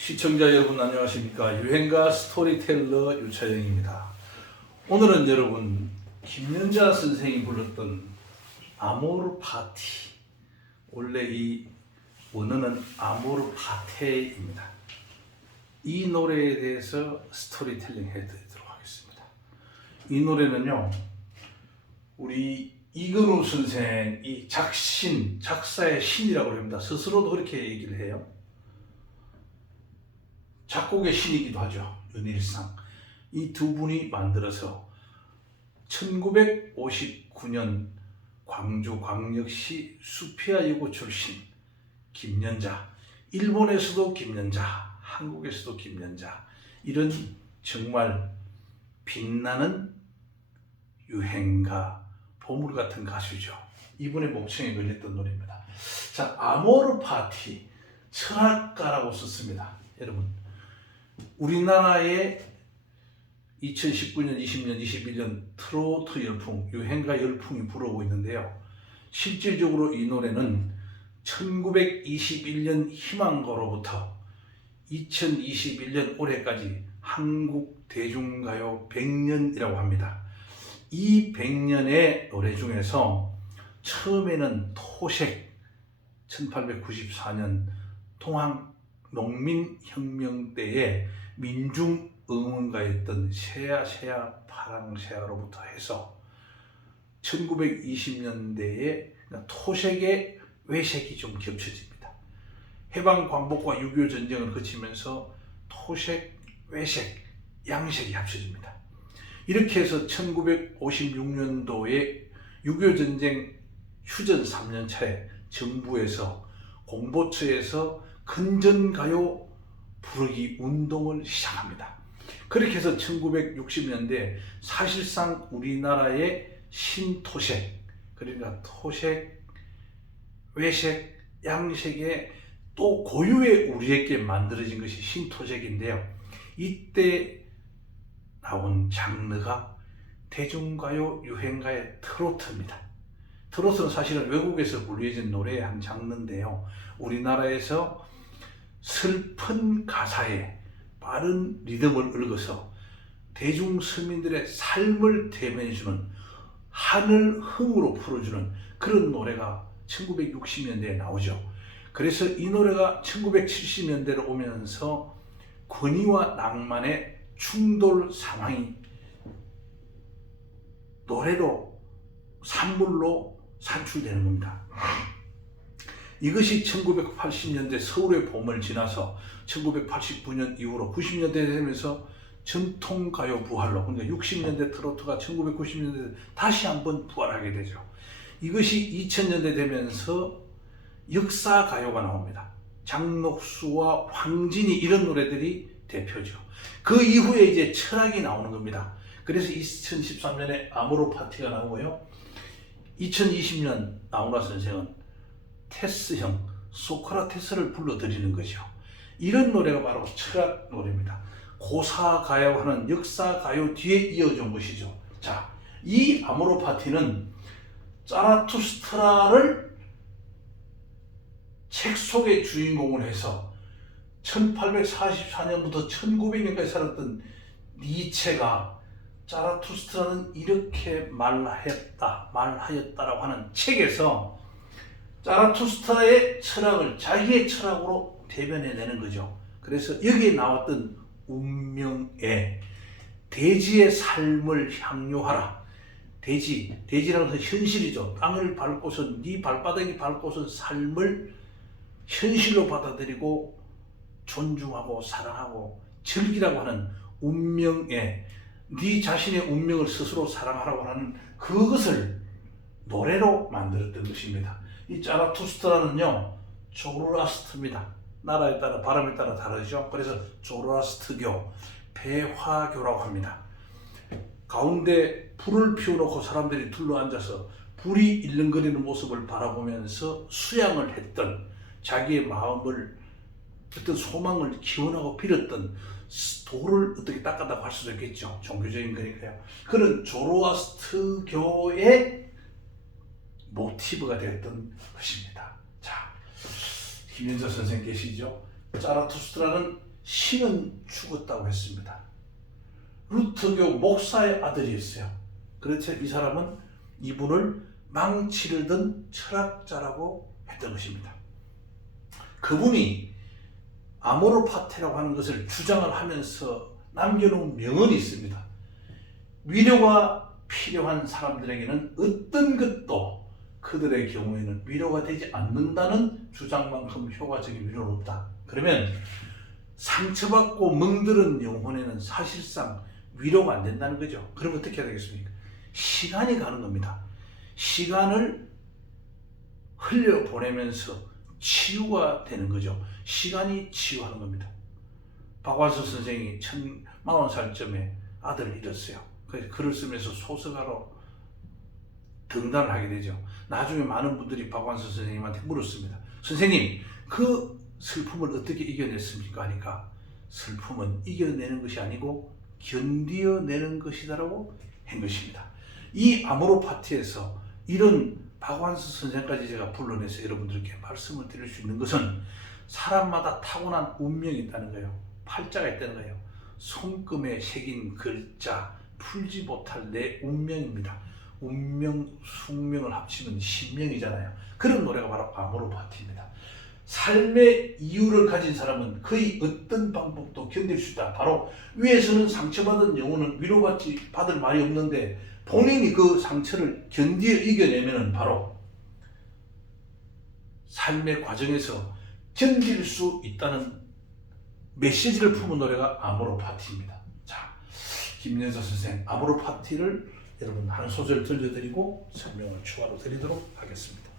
시청자 여러분 안녕하십니까? 유행가 스토리텔러 유차영입니다. 오늘은 여러분 김연자 선생이 불렀던 아모르 파티 원래 이 원어는 아모르 파테입니다. 이 노래에 대해서 스토리텔링 해드리도록 하겠습니다. 이 노래는요 우리 이근우 선생 이 작신 작사의 신이라고 합니다. 스스로도 그렇게 얘기를 해요 작곡의 신이기도 하죠. 은일상. 이 두 분이 만들어서 1959년 광주 광역시 수피아 여고 출신 김연자. 일본에서도 김연자, 한국에서도 김연자. 이런 정말 빛나는 유행가, 보물 같은 가수죠. 이분의 목청에 걸렸던 노래입니다. 자, 아모르 파티, 철학가라고 썼습니다. 여러분, 우리나라의 2019년, 20년, 21년 트로트 열풍, 유행가 열풍이 불어오고 있는데요. 실질적으로 이 노래는 1921년 희망고로부터 2021년 올해까지 한국 대중가요 100년이라고 합니다. 이 100년의 노래 중에서 처음에는 토색 1894년 통항 농민혁명 때에 민중 응원가였던 새야 새야 파랑새야로부터 해서 1920년대에 토색의 외색이 좀 겹쳐집니다. 해방 광복과 6.25 전쟁을 거치면서 토색, 외색, 양색이 합쳐집니다. 이렇게 해서 1956년도에 6.25 전쟁 휴전 3년 차에 정부에서 공보처에서 근전가요 부르기 운동을 시작합니다. 그렇게 해서 1960년대 사실상 우리나라의 신토색, 그러니까 토색, 외색, 양색의 또 고유의 우리에게 만들어진 것이 신토색인데요. 이때 나온 장르가 대중가요 유행가의 트로트입니다. 트로트는 사실은 외국에서 불리해진 노래의 한 장르인데요. 우리나라에서 슬픈 가사에 빠른 리듬을 읊어서 대중 서민들의 삶을 대변해주는 하늘 흥으로 풀어주는 그런 노래가 1960년대에 나오죠. 그래서 이 노래가 1970년대로 오면서 권위와 낭만의 충돌 상황이 노래로 산물로 산출되는 겁니다. 이것이 1980년대 서울의 봄을 지나서 1989년 이후로 90년대 되면서 전통 가요 부활로 그러니까 60년대 트로트가 1990년대 다시 한번 부활하게 되죠. 이것이 2000년대 되면서 역사 가요가 나옵니다. 장녹수와 황진이 이런 노래들이 대표죠. 그 이후에 이제 철학이 나오는 겁니다. 그래서 2013년에 아모르 파티가 나오고요. 2020년 나훈아 선생은 테스형, 소크라테스를 불러드리는 거죠. 이런 노래가 바로 철학 노래입니다. 고사 가요하는 역사 가요 뒤에 이어진 것이죠. 자, 이 아모르 파티는 짜라투스트라를 책 속의 주인공을 해서 1844년부터 1900년까지 살았던 니체가 짜라투스트라는 이렇게 말하였다, 말하였다라고 하는 책에서 짜라투스트라의 철학을 자기의 철학으로 대변해내는 거죠. 그래서 여기에 나왔던 운명의 대지의 삶을 향유하라. 대지, 대지라는 것은 현실이죠. 땅을 밟고서 네 발바닥이 밟고서 삶을 현실로 받아들이고 존중하고 사랑하고 즐기라고 하는 운명의 네 자신의 운명을 스스로 사랑하라고 하는 그것을 노래로 만들었던 것입니다. 이 짜라투스트라는요 조로라스트입니다. 나라에 따라 발음에 따라 다르죠. 그래서 조로라스트교, 배화교라고 합니다. 가운데 불을 피워놓고 사람들이 둘러앉아서 불이 일렁거리는 모습을 바라보면서 수양을 했던 자기의 마음을 어떤 소망을 기원하고 빌었던 돌을 어떻게 닦았다고 할 수도 있겠죠. 종교적인 거니까요. 그런 조로아스트교의 모티브가 되었던 것입니다. 자, 김현자 선생 계시죠? 짜라투스트라는 신은 죽었다고 했습니다. 루터교 목사의 아들이었어요. 그렇죠. 이 사람은 이분을 망치를 든 철학자라고 했던 것입니다. 그분이 아모르파테라고 하는 것을 주장을 하면서 남겨놓은 명언이 있습니다. 위로가 필요한 사람들에게는 어떤 것도 그들의 경우에는 위로가 되지 않는다는 주장만큼 효과적인 위로는 없다. 그러면 상처받고 멍들은 영혼에는 사실상 위로가 안 된다는 거죠. 그럼 어떻게 해야 되겠습니까? 시간이 가는 겁니다. 시간을 흘려보내면서 치유가 되는 거죠. 시간이 치유하는 겁니다. 박완서 선생이 천 마흔 살쯤에 아들을 잃었어요. 그래서 글을 쓰면서 소설가로 등단을 하게 되죠. 나중에 많은 분들이 박완서 선생님한테 물었습니다. 선생님, 그 슬픔을 어떻게 이겨냈습니까? 하니까 슬픔은 이겨내는 것이 아니고 견디어내는 것이다라고 한 것입니다. 이 아모로 파티에서 이런 박완서 선생까지 제가 불러내서 여러분들께 말씀을 드릴 수 있는 것은 사람마다 타고난 운명이 있다는 거예요. 팔자가 있다는 거예요. 손금에 새긴 글자 풀지 못할 내 운명입니다. 운명, 숙명을 합치면 신명이잖아요. 그런 노래가 바로 아모로 파티입니다. 삶의 이유를 가진 사람은 거의 어떤 방법도 견딜 수 있다. 바로 위에서는 상처받은 영혼은 위로받지 받을 말이 없는데 본인이 그 상처를 견디어 이겨내면은 바로 삶의 과정에서 견딜 수 있다는 메시지를 품은 노래가 아모로 파티입니다. 자, 김연서 선생 아모로 파티를 여러분 한 소절 들려드리고 설명을 추가로 드리도록 하겠습니다.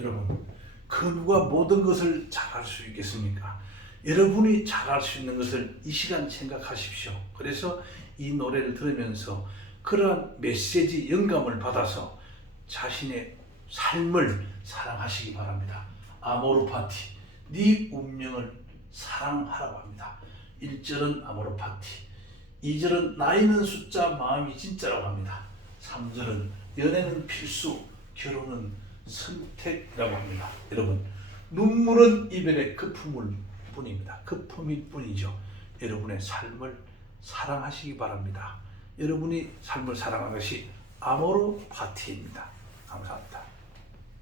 여러분, 그 누가 모든 것을 잘할 수 있겠습니까? 여러분이 잘할 수 있는 것을 이 시간 생각하십시오. 그래서 이 노래를 들으면서 그러한 메시지 영감을 받아서 자신의 삶을 사랑하시기 바랍니다. 아모르 파티, 네 운명을 사랑하라고 합니다. 1절은 아모르 파티, 2절은 나이는 숫자, 마음이 진짜라고 합니다. 3절은 연애는 필수, 결혼은 선택이라고 합니다. 여러분, 눈물은 이별의 거품을 뿐입니다. 거품일 뿐이죠. 여러분의 삶을 사랑하시기 바랍니다. 여러분이 삶을 사랑하는 것이 아모르 파티입니다. 감사합니다.